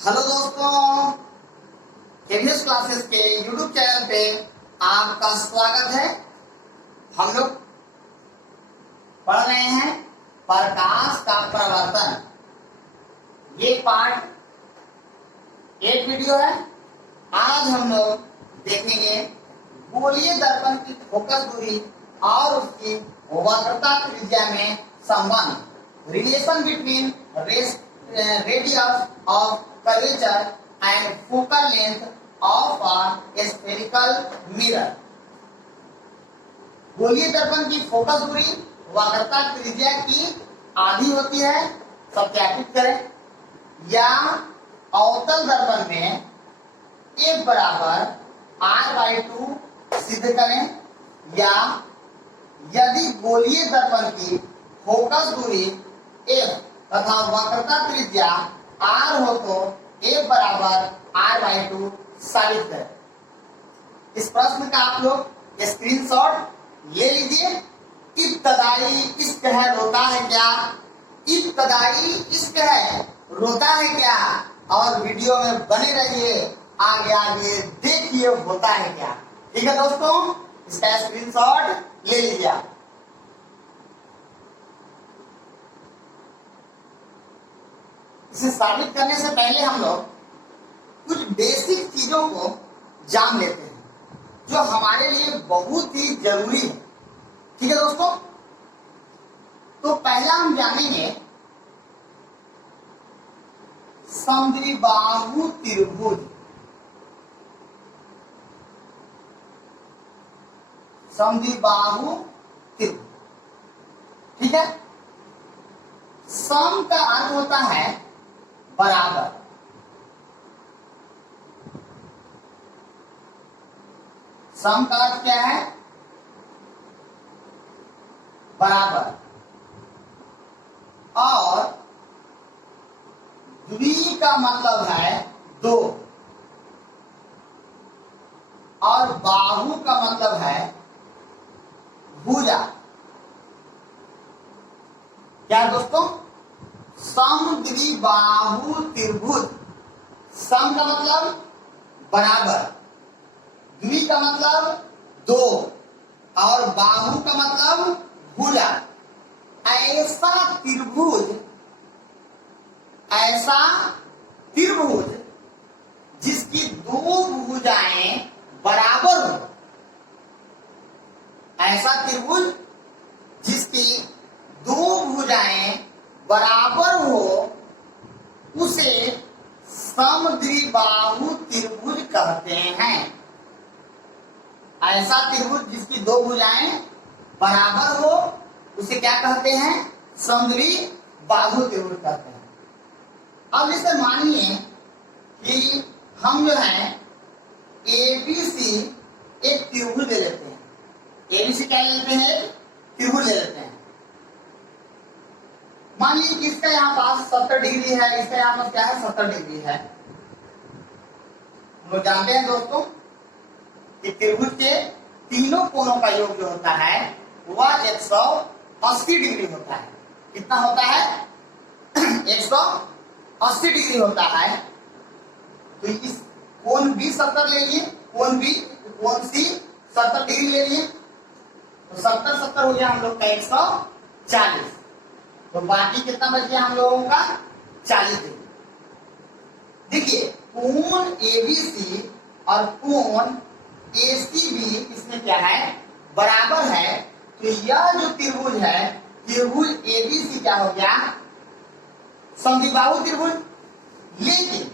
Hello दोस्तों, KVS classes के YouTube channel पे आपका स्वागत है। हम लोग पढ़ रहे हैं प्रकाश का प्रवर्तन। ये पार्ट 8 वीडियो है। आज हम लोग देखेंगे गोलीय दर्पण की फोकस दूरी और उसकी वक्रता त्रिज्या में संबंध, relation between radius of curvature and focal length of a spherical mirror। गोलीय दर्पण की फोकस दूरी वक्रता त्रिज्या की आधी होती है, सत्यापित करें। या अवतल दर्पण में F बराबर R/2 सिद्ध करें। या यदि गोलीय दर्पण की फोकस दूरी F तथा वक्रता त्रिज्या R हो तो F बराबर R/2 साबित करें। इस प्रश्न का आप लोग स्क्रीनशॉट ले लीजिए। इब्तदाई इश्क है रोता है क्या, इब्तदाई इश्क है रोता है क्या, और वीडियो में बने रहिए, आगे आगे देखिए होता है क्या। ठीक है दोस्तों, इसका स्क्रीनशॉट ले लीजिए आप। इसे साबित करने से पहले हम लोग कुछ बेसिक चीजों को जान लेते हैं जो हमारे लिए बहुत ही जरूरी है। ठीक है दोस्तों, तो पहला हम जानेंगे समद्विबाहु त्रिभुज। समद्विबाहु त्रिभुज, ठीक है। सम का अर्थ होता है बराबर। सम का अर्थ क्या है? बराबर। और द्वि का मतलब है दो, और बाहु का मतलब है भुजा। क्या दोस्तों? समद्विबाहु त्रिभुज। सम का मतलब बराबर, द्वि का मतलब दो, और बाहु का मतलब भुजा। ऐसा त्रिभुज जिसकी दो भुजाएं बराबर हो। ऐसा त्रिभुज जिसकी दो भुजाएं बराबर हो उसे समद्विबाहु त्रिभुज कहते हैं। ऐसा त्रिभुज जिसकी दो भुजाएं बराबर हो उसे क्या कहते हैं? समद्विबाहु त्रिभुज कहते हैं। अब जैसे मानिए कि हम जो है एबीसी एक त्रिभुज ले लेते हैं। एबीसी क्या ले लेते हैं? त्रिभुज ले लेते हैं। मान लीजिए कि इसका यहाँ पास 70 डिग्री है, इसका यहाँ पास क्या है? 70 डिग्री है। हम लोग जानते हैं दोस्तों कि त्रिभुज के तीनों कोणों का योग जो होता है वह 180 डिग्री होता है। कितना होता है? 180 डिग्री होता है। तो इस कोण भी 70 ले लिए, कोण सी 70 डिग्री ले लिए, तो 70 हो गया हम लोग का 140। तो बाकी कितना बच गया हम लोगों का? 40 डिग्री। देखिए, कोण एबीसी और कोण एसीबी इसमें क्या है? बराबर है। तो यह जो त्रिभुज है, त्रिभुज एबीसी क्या हो गया? समद्विबाहु त्रिभुज। लेकिन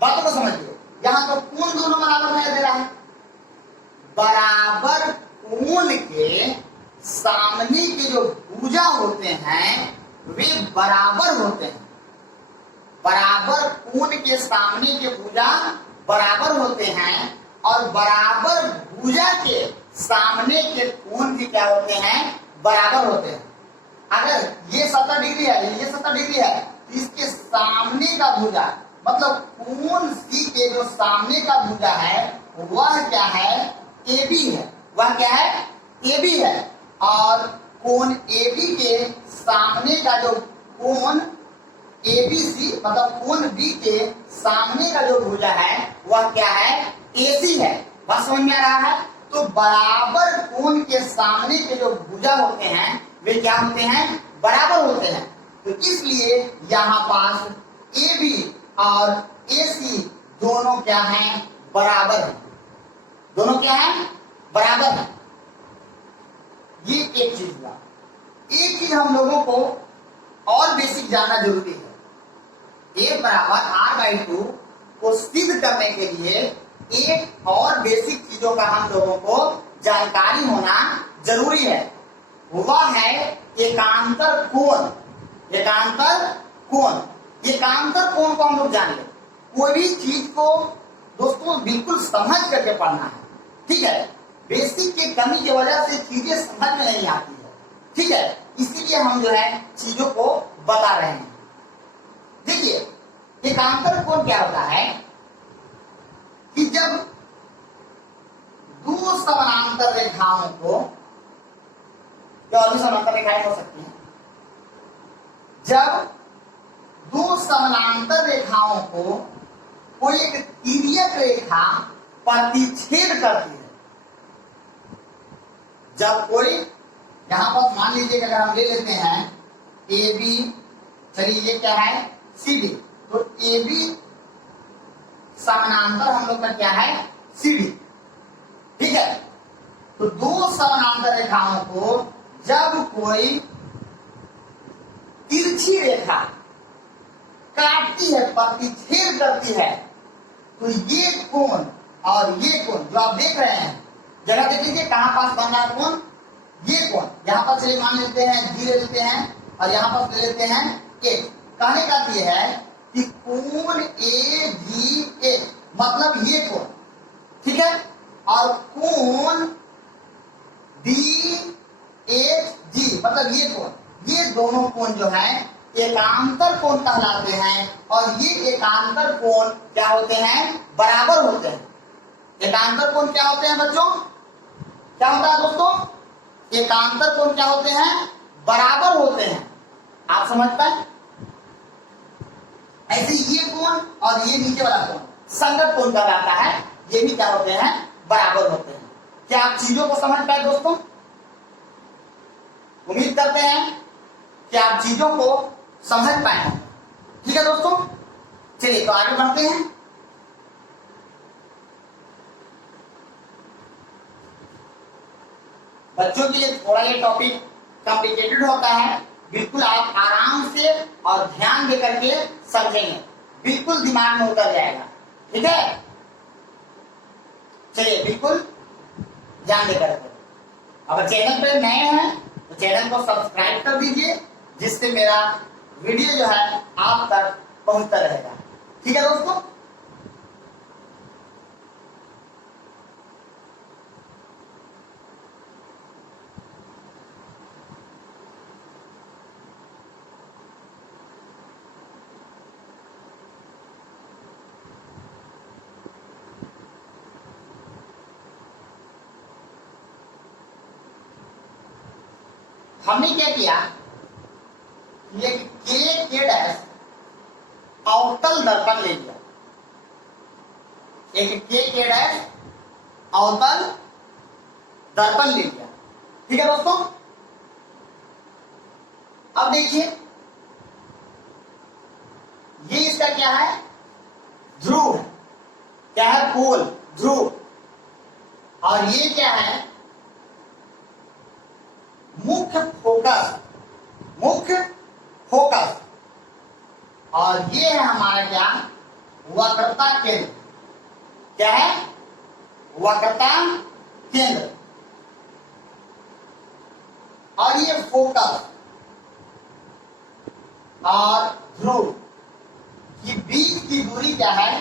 बातों को समझिए, यहां तो कोण दोनों बराबर नहीं दे रहा है। बराबर कोण के सामने के जो भुजा होते हैं वे बराबर होते हैं। बराबर कोण के सामने के भुजा बराबर होते हैं, और बराबर भुजा के सामने के कोण भी क्या होते हैं? बराबर होते हैं। अगर ये 70 डिग्री है, ये 70 डिग्री है, तो इसके सामने का भुजा मतलब कोण सी के जो सामने का भुजा है वह क्या है? AB है। वह क्या है? AB है। और कोण AB के सामने का जो कोण ABC मतलब कोण B के सामने का जो भुजा है वह क्या है, AC है। बात समझ में आ रहा है? तो बराबर कोण के सामने के जो भुजा होते हैं वे क्या होते हैं, बराबर होते हैं। तो इसलिए यहाँ पास AB और AC दोनों क्या हैं, बराबर हैं। दोनों क्या है, बराबर है। ये एक चीज हुआ। एक चीज हम लोगों को और बेसिक जानना जरूरी है। A बराबर R/2 को सिद्ध करने के लिए एक और बेसिक चीजों का हम लोगों को जानकारी होना जरूरी है। वह है एकांतर कोण। एकांतर कोण, एकांतर कोण को हम लोग जान ले। कोई भी चीज को दोस्तों बिल्कुल समझ करके पढ़ना है, ठीक है। बेसिक की कमी की वजह से चीजें समझ में नहीं आती है, ठीक है। इसीलिए हम जो है चीजों को बता रहे हैं। देखिए एकांतर कोण क्या होता है कि जब दो समानांतर रेखाओं को, और भी समानांतर रेखाएं हो सकती हैं, जब दो समानांतर रेखाओं को कोई एक तिर्यक रेखा प्रतिच्छेद करती है। जब कोई, यहां पर मान लीजिए कि अगर हम ले लेते हैं AB, चलिए ये क्या है CD, तो AB समानांतर हम लोग का क्या है CD, ठीक है। तो दो समानांतर रेखाओं को जब कोई तिरछी रेखा काटती है, प्रतिच्छेद करती है, तो ये कोण और ये कोण जो आप देख रहे हैं, जगह देख लीजिए कहां पास बन रहा है कोण, ये कोण। यहां पर चलिए मान लेते हैं G ले लेते हैं और यहां पर ले लेते हैं H। कहने का ये है कि कोण AGH मतलब ये कोण, ठीक है। और कोण DHG मतलब ये कोण, ये दोनों कोण जो है एकांतर कोण कहलाते हैं। और ये एकांतर कोण क्या होते हैं, बराबर होते हैं। एकांतर कोण क्या होते हैं बच्चों, क्या होता है दोस्तों, एकांतर कोण क्या होते हैं, बराबर होते हैं। आप समझ पाए? ऐसे ये कोण और ये नीचे वाला कोण संगत कोण कहलाता है। ये भी क्या होते हैं, बराबर होते हैं। क्या आप चीजों को समझ पाए दोस्तों? उम्मीद करते हैं कि आप चीजों को समझ पाए, ठीक है दोस्तों। चलिए तो आगे बढ़ते हैं। बच्चों के लिए थोड़ा ये टॉपिक कॉम्प्लिकेटेड होता है, बिल्कुल आप आराम से और ध्यान दे करके समझेंगे, बिल्कुल दिमाग में उतर जाएगा, ठीक है। चलिए बिल्कुल ध्यान दे करके। अगर चैनल पे नए हैं तो चैनल को सब्सक्राइब कर दीजिए, जिससे मेरा वीडियो जो है आप तक पहुंचता रहेगा, ठीक है दोस्तों। हमने क्या किया, ये K डैश अवतल दर्पण ले लिया। एक K डैश अवतल दर्पण ले लिया, ठीक है दोस्तों। अब देखिए ये इसका क्या है, ध्रुव है, क्या है, पोल, ध्रुव। और ये क्या है, मुख्य फोकस, मुख्य फोकस। और ये है हमारा क्या, वक्रता केंद्र। क्या है, वक्रता केंद्र। और ये फोकस और ध्रुव की बीच की दूरी क्या है,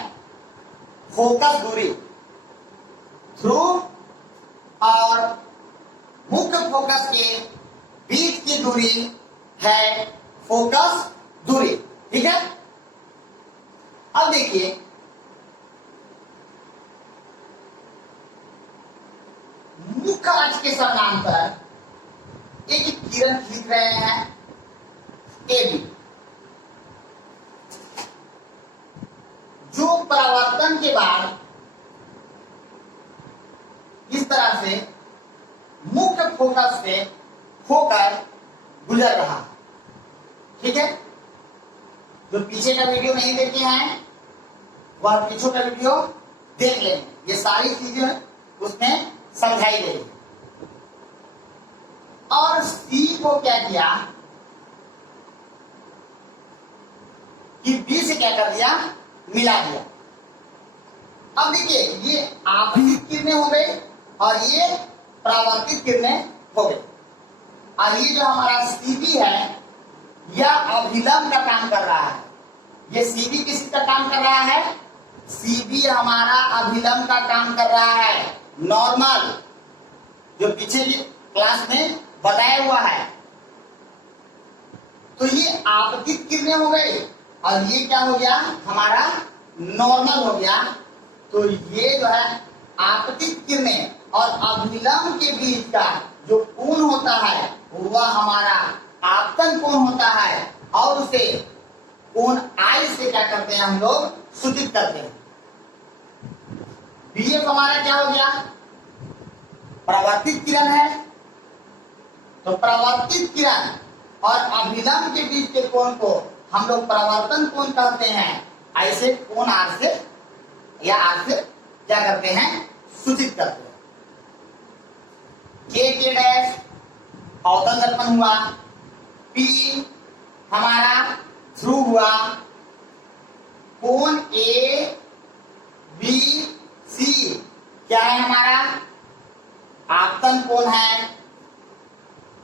फोकस दूरी। ध्रुव और मुख्य फोकस के बीच की दूरी है फोकस दूरी, ठीक है। अब देखिए मुख्य अक्ष के समानांतर एक किरण खींच रहे हैं AB। परावर्तन के बाद इस तरह से मुख्य फोकस से होकर गुजर रहा है। ठीक है, जो पीछे का वीडियो नहीं देखे हैं वह पीछे का वीडियो देख लेंगे, ये सारी चीजें उसमें समझाई गई। और सी को क्या किया कि बी से क्या कर दिया, मिला दिया। अब देखिए ये आपतित किरणें हो गई और ये परावर्तित किरणें हो गई। और ये जो हमारा सीबी है यह अभिलंब का काम कर रहा है। ये सीबी किसी का काम कर रहा है, सीबी हमारा अभिलंब का काम कर रहा है। नॉर्मल जो पीछे की क्लास में बताया हुआ है। तो ये आपतित किरणें हो गई और ये क्या हो गया, हमारा नॉर्मल हो गया। तो ये जो है आपतित किरणें और अभिलंब के बीच का जो कोण होता है वह हमारा आपतन कोण होता है और उसे कोण आई से क्या करते हैं हम लोग, सूचित करते हैं। बीएफ हमारा क्या हो गया, परावर्तित किरण है। तो परावर्तित किरण और अभिलंब के बीच के कोण को हम लोग परावर्तन कोण कहते हैं। ऐसे कोण आर से या आर से क्या करते हैं, सूचित करते हैं। के डैश अवतल दर्पण हुआ, पी हमारा थ्रू हुआ, कोण ए बी सी क्या है हमारा, आपतन कोण है।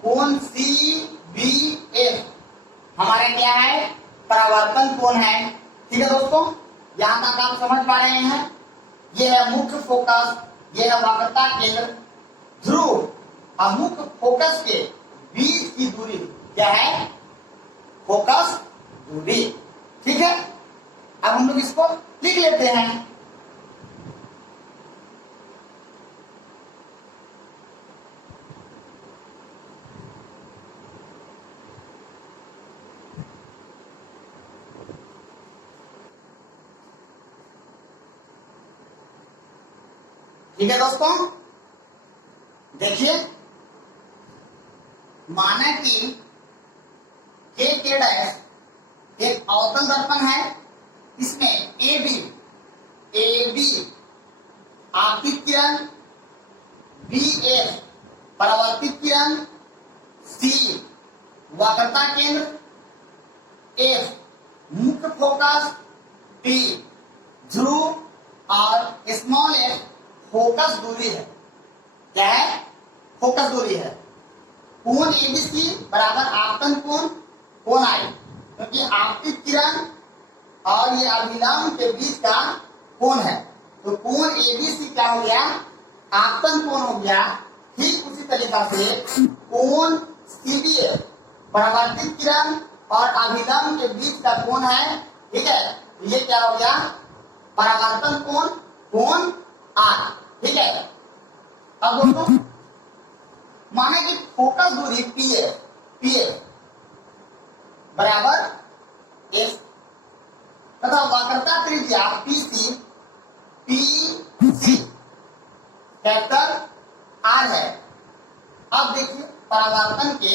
कोण सी बी एफ हमारा क्या है, परावर्तन कोण है। ठीक है दोस्तों, यहां तक आप समझ पा रहे हैं। यह है मुख्य फोकस, यह है वक्रता केंद्र, ध्रुव और मुख्य फोकस के बीच की दूरी क्या है, फोकस दूरी। ठीक है, अब हम लोग इसको लिख लेते हैं। ठीक है दोस्तों, देखिए माना कि के डैश एक अवतल दर्पण है, इसमें ए बी आपतित किरण, बी एफ परावर्तित किरण, सी वक्रता केंद्र, एफ मुख्य फोकस, टी ध्रुव और स्मॉल एफ फोकस दूरी है। क्या है, फोकस दूरी है। कोण एबीसी बराबर आपतन कोण, कोण आई, क्योंकि आपतित किरण और ये अभिलंब के बीच का कोण है। तो कोण एबीसी क्या हो गया, आपतन कोण हो गया। ठीक उसी तरीका से कोण सीबीए परावर्तित किरण और अभिलंब के बीच का कोण है। ठीक है, तो ये क्या हो गया, परावर्तन कोण, कोण आर। ठीक है, अब दोस्तों माने कि फोकस दूरी पीएफ बराबर एफ तथा वक्रता त्रिज्या पीसी कैपिटल आर है। अब देखिए परावर्तन के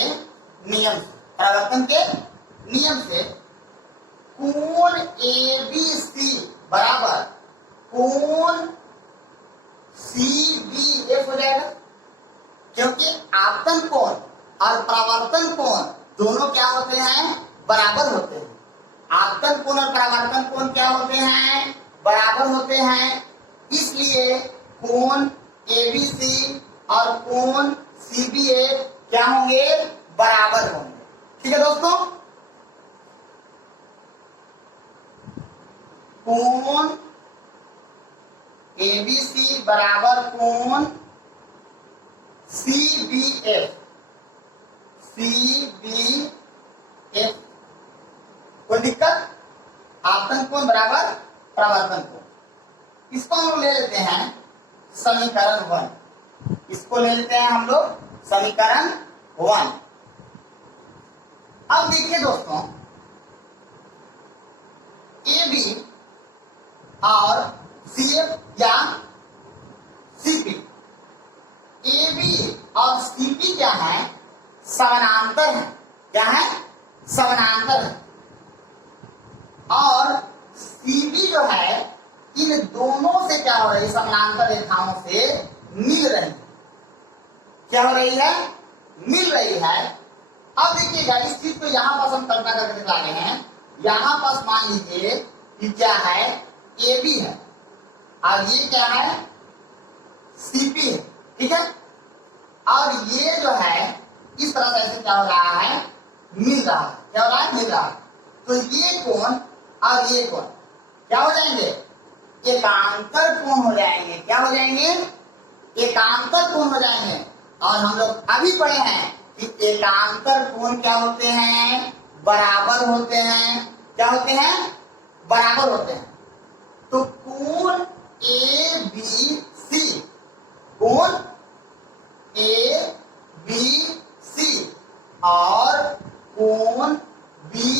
नियम से कोण एबीसी बराबर कोण सीबीएफ हो जाएगा, क्योंकि आपतन कोण और परावर्तन कोण दोनों क्या होते हैं, बराबर होते हैं। आपतन कोण और परावर्तन कोण क्या होते हैं, बराबर होते हैं। इसलिए कोण एबीसी और कोण सीबीए क्या होंगे, बराबर होंगे। ठीक है दोस्तों, कोण एबीसी बराबर कोण सीबीएफ कोई दिक्कत, आपतन कोण बराबर परावर्तन कोण। इसको हम लोग ले लेते हैं समीकरण 1। इसको ले लेते हैं हम लोग समीकरण 1। अब देखिए दोस्तों, ए बी और एफ या सीपी। ए बी और सीपी क्या है? समानांतर है। क्या है? समानांतर है। और सीबी जो है इन दोनों से क्या हो रही है? समानांतर रेखाओं से मिल रही है। क्या हो रही है? मिल रही है। अब देखिएगा इस चीज को यहां पर हम कल्पना करके दिखा रहे हैं। यहां पर मान लीजिए कि क्या है? ए बी है और ये क्या है? सीपी है। ठीक है। और ये जो है इस तरह से ऐसे क्या हो रहा है? मिल रहा है। क्या हो रहा है? मिल रहा है। तो ये कोण और ये कोण क्या हो जाएंगे? एकांतर कोण हो जाएंगे। क्या हो जाएंगे? एकांतर कोण हो जाएंगे। और हम लोग अभी पढ़े हैं कि एकांतर कोण क्या होते हैं? बराबर होते हैं। क्या होते हैं? बराबर होते हैं। तो कोण ए बी सी, कोण ए बी सी और कोण बी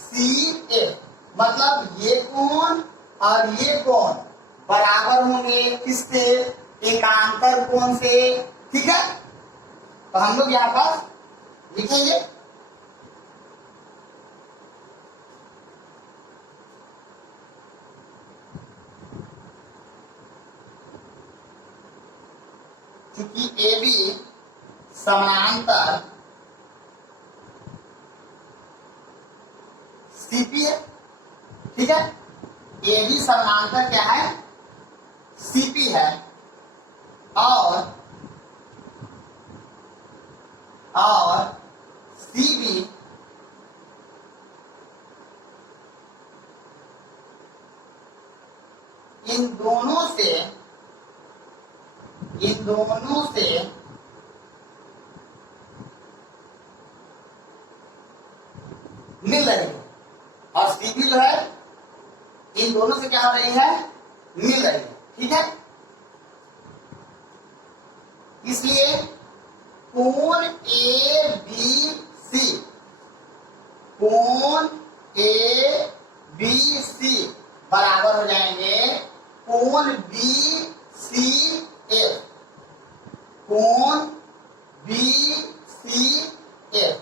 सी ए, मतलब ये कोण और ये कोण बराबर होंगे किससे? एकांतर कोण से। ठीक है। तो हम लोग यहां पर लिखेंगे क्योंकि ए बी समानांतर सीपी है। ठीक है। ए बी समानांतर क्या है? सीपी है। और सीबी इन दोनों से मिल रही है। और सीबी जो है इन दोनों से क्या हो रही है? मिल रही है। ठीक है। इसलिए कोण ए बी सी, कोण ए बी सी बराबर हो जाएंगे कोण बी सी एफ, कोण बी सी एफ।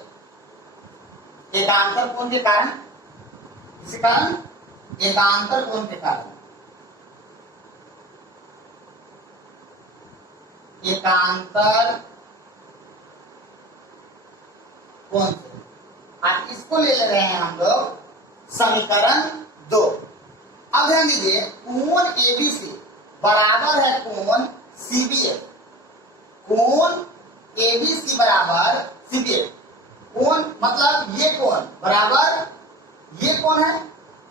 एकांतर कोण के कारण, इसी कारण एकांतर कोण के कारण, एकांतर कोण से। आज इसको ले रहे हैं हम लोग समीकरण 2। अब ध्यान दीजिए कोण एबीसी बराबर है कोण सीबीएफ, कोण एबीसी बराबर सीबीएफ। कोण मतलब ये कोण बराबर ये कोण है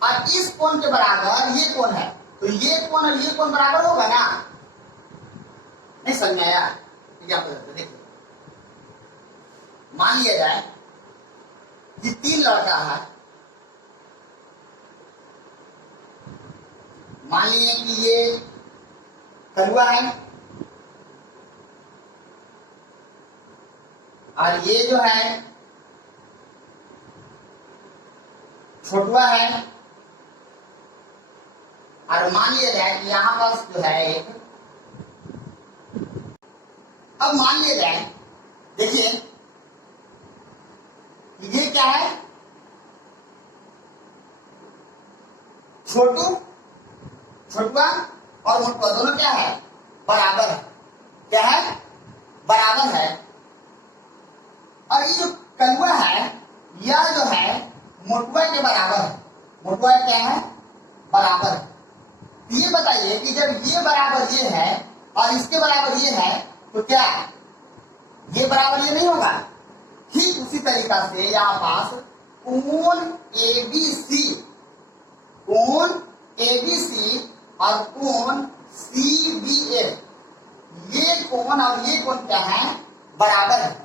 और इस कोण के बराबर ये कोण है। तो ये कोण और ये कोण बराबर होगा ना? नहीं समझ में आया? क्या देखिए, मान लिया जाए कि 3 लड़का है। मान लीजिए कि ये करुआ है और ये जो है छोटुआ है। और मान लिया जाए कि यहां पास जो है एक, अब मान लिया जाए, देखिए ये क्या है? छोटू, छोटुआ और मोटुआ दोनों क्या है? बराबर है। क्या है? बराबर है। और ये जो कलुआ है यह जो है मोटुआ के बराबर है। मोटुआ क्या है? बराबर है। ये बताइए कि जब ये बराबर ये है और इसके बराबर ये है तो क्या ये बराबर ये नहीं होगा? ठीक उसी तरीका से यहां पास कोण एबीसी, कोण एबीसी और कोण सीबीएफ, ये कोण और ये कोण क्या है? बराबर है।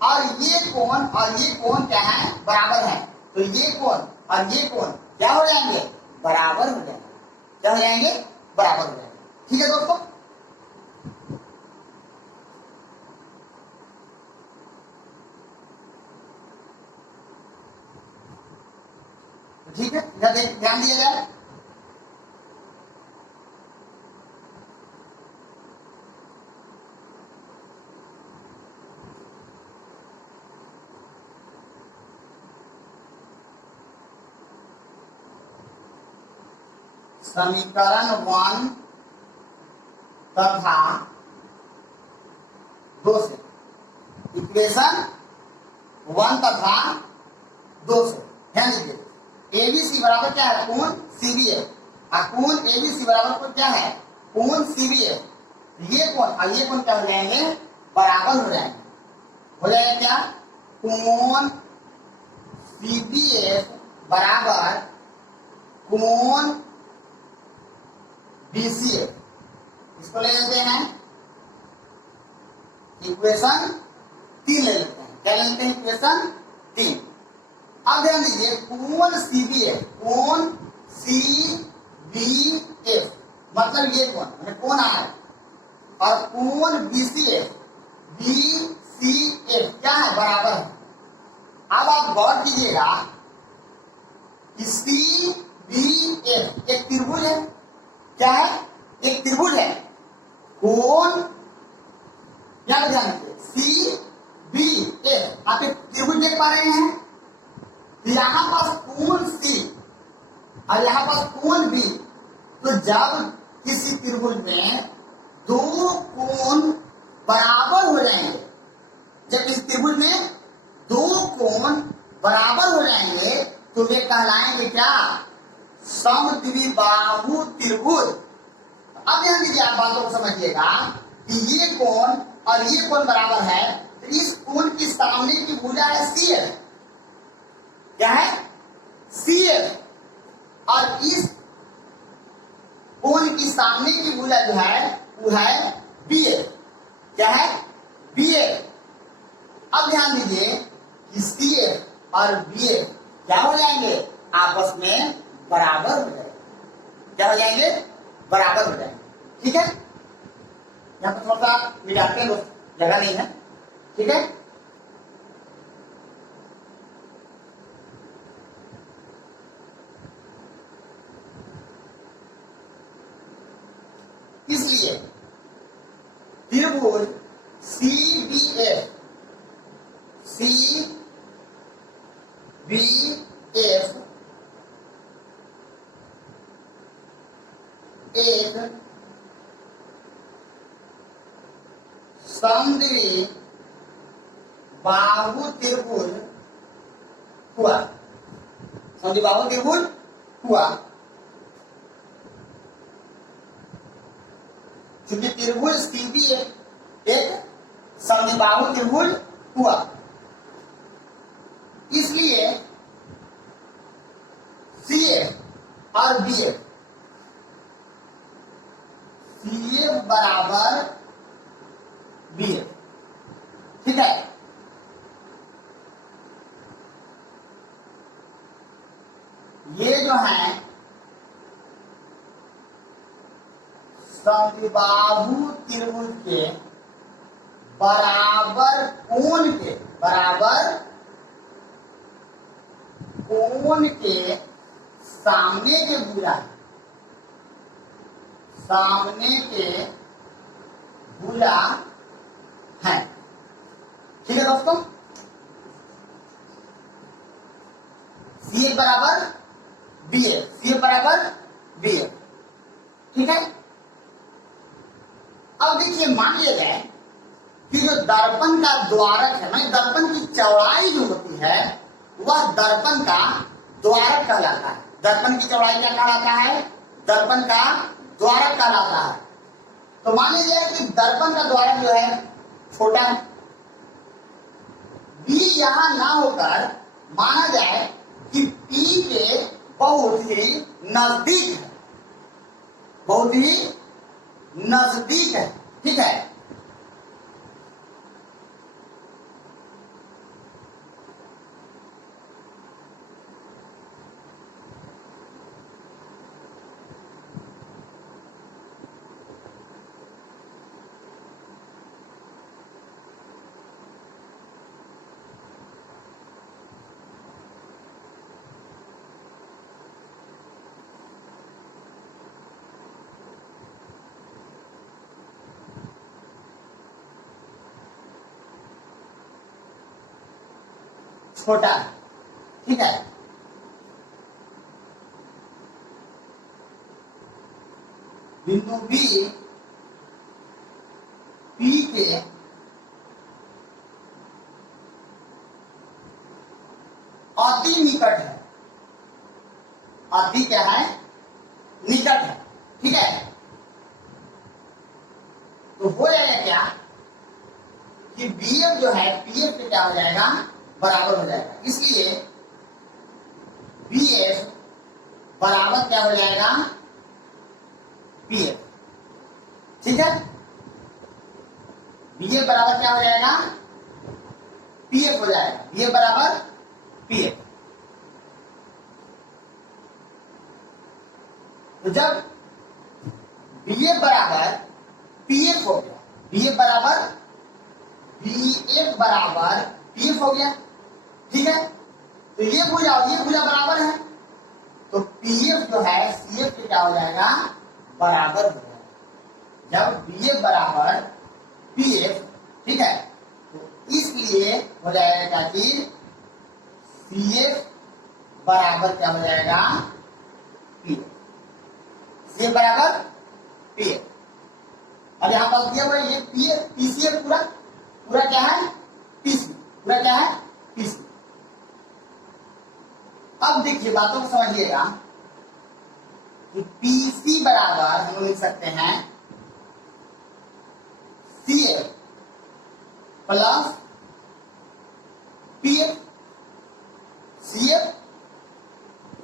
और ये कोण और ये कोण क्या है? बराबर है। तो ये कोण और ये कोण क्या हो जाएंगे? बराबर हो जाएंगे। क्या हो जाएंगे? बराबर हो जाएंगे। ठीक है दोस्तों। ठीक है, ध्यान दिया जाए। समीकरण 1 तथा 2 से, इक्वेशन 1 तथा 2 से। ध्यान दीजिए, एबीसी बराबर क्या है, कोण सीबीए, और कोण एबीसी बराबर को क्या है, कोण सीबीए। ये कोण और ये कोण क्या हो जाएंगे, बराबर हो जाएंगे। हो जाएगा क्या, कोण सीबीए बराबर कोण बीसीए। इसको ले लेते हैं इक्वेशन 3 ले लेते हैं। क्या लेते हैं, इक्वेशन 3। अब ध्यान दीजिए, कोण सीबीए, कोण सीबीएफ मतलब ये कोण आ है, और कोण बीसीएफ, बीसीएफ क्या है, बराबर है। अब आप गौर कीजिएगा कि सीबीएफ एक त्रिभुज है। क्या है, एक त्रिभुज है। कोण क्या ध्यान दीजिए, सीबीएफ आप एक त्रिभुज देख पा रहे हैं। यहां पास कोण सी और यहां पास कोण बी। तो जब किसी त्रिभुज में दो कोण बराबर हो जाएंगे, जब इस त्रिभुज में दो कोण बराबर हो जाएंगे तो वे कहलाएंगे क्या, समद्विबाहु त्रिभुज। अब ध्यान दीजिए, आप बातों को समझिएगा कि ये कोण और ये कोण बराबर है, तो इस कोण की सामने की भुजा है सीएफ। क्या है, सीएफ, और इस कोण की सामने की भुजा जो है वो है बीएफ। क्या है, बीएफ। अब ध्यान दीजिए कि सीएफ और बीएफ क्या हो जाएंगे, आपस में बराबर हो जाएंगे। क्या हो जाएंगे, बराबर हो जाएंगे। ठीक है, यहाँ पर थोड़ा सा मिटाते हैं दोस्त, जगह नहीं है। ठीक है, इसलिए त्रिभुज सीबीएफ, सीबीएफ एक समद्विबाहु त्रिभुज हुआ। समद्विबाहु त्रिभुज हुआ क्योंकि त्रिभुज सीबीएफ एक समद्विबाहु त्रिभुज हुआ, इसलिए सीएफ और बीएफ, सीएफ बराबर बीएफ। ठीक है, ये जो है समद्विबाहु त्रिभुज के बराबर कोण के, बराबर कोण के सामने के भुजा, सामने के भुजा है। ठीक है दोस्तों, सी बराबर बी ए, सी बराबर बी ए। ठीक है, अब देखिए, मान लिया जाए कि जो दर्पण का द्वारक है, माने दर्पण की चौड़ाई जो होती है वह दर्पण का द्वारक कहलाता है। दर्पण की चौड़ाई क्या कहलाता है, दर्पण का द्वारक कहलाता है। तो मान लीजिए कि दर्पण का द्वारक जो है छोटा है, बी यहां ना होकर माना जाए कि पी के बहुत ही नजदीक है, बहुत ही नजदीक है। ठीक है, छोटा है। ठीक है, बिंदु बी पी के अति निकट है, अति क्या है, निकट है, ठीक है। तो हो जाएगा क्या कि बीएफ जो है पीएफ पे क्या हो जाएगा, बराबर हो जाएगा। इसलिए बीएफ बराबर क्या हो जाएगा, पीएफ, ठीक है। बीएफ बराबर क्या हो जाएगा, पीएफ हो जाएगा, बीएफ बराबर पीएफ। तो जब बीएफ बराबर पीएफ हो गया, बीएफ बराबर पीएफ हो गया, ठीक है। तो ये भुजा बराबर है, तो पीएफ जो है सीएफ के क्या हो जाएगा, बराबर हो जाएगा। जब बीएफ बराबर पीएफ, ठीक है, तो इसलिए हो जाएगा क्या चीज, सीएफ बराबर क्या हो जाएगा, पीएफ, सीएफ बराबर पीएफ। अब यहां पास दिया हुआ है ये पीएफ, पीसीएफ पूरा क्या है, पीसी, पूरा क्या है, पीसी। अब देखिए बातों को समझिएगा कि पीसी बराबर हम लिख सकते हैं CF plus PF, CF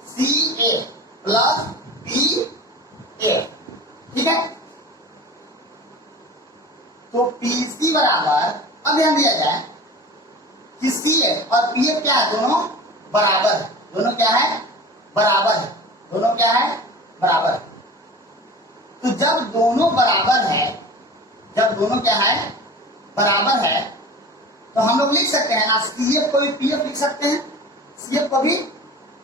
CA plus PF, ठीक है। तो पीसी बराबर, अब ध्यान दिया जाए कि सीएफ और पीएफ क्या है, दोनों बराबर है, दोनों क्या है, बराबर है, दोनों क्या है, बराबर है। तो जब दोनों बराबर है, जब दोनों क्या है, बराबर है, तो हम लोग लिख सकते हैं ना, सीएफ को भी पीएफ लिख सकते हैं, सीएफ को भी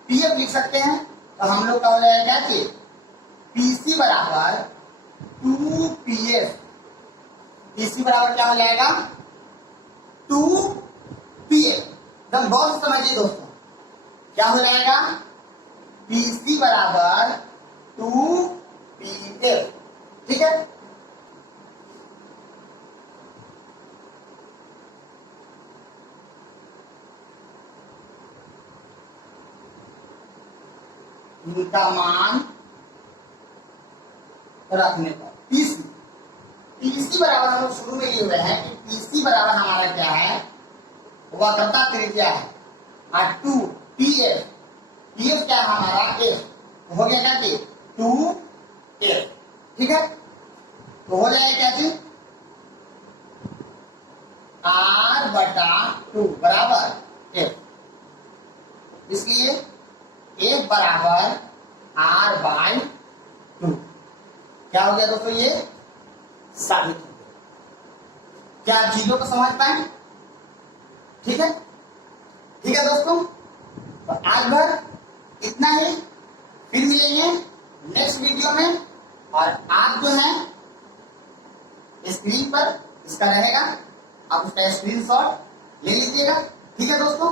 पीएफ लिख सकते हैं। तो हम लोग का हो जाएगा कि पीसी बराबर 2पीएफ, पीसी बराबर क्या हो जाएगा, 2पीएफ। एकदम गौर से समझिए दोस्तों, क्या हो जाएगा, पीसी बराबर 2पीएफ, ठीक है। इनका मान रखने पर पीसी, पीसी बराबर हम लोग शुरू में ये हुए हैं कि पीसी बराबर हमारा क्या है, वक्रता त्रिज्या है, और 2पीएफ, पीएफ क्या है हमारा, एफ, हो गया क्या कि 2एफ, ठीक है। तो हो जाएगा क्या चीज, R/2 बराबर एफ, इसलिए एफ बराबर R/2। क्या हो गया दोस्तों, ये साबित हो गया। क्या आप चीजों को समझ पाए, ठीक है, ठीक है दोस्तों। तो आज भर इतना ही, फिर मिलेंगे नेक्स्ट वीडियो में। और आप जो है स्क्रीन पर इसका रहेगा, आप उसका स्क्रीनशॉट ले लीजिएगा, ठीक है दोस्तों।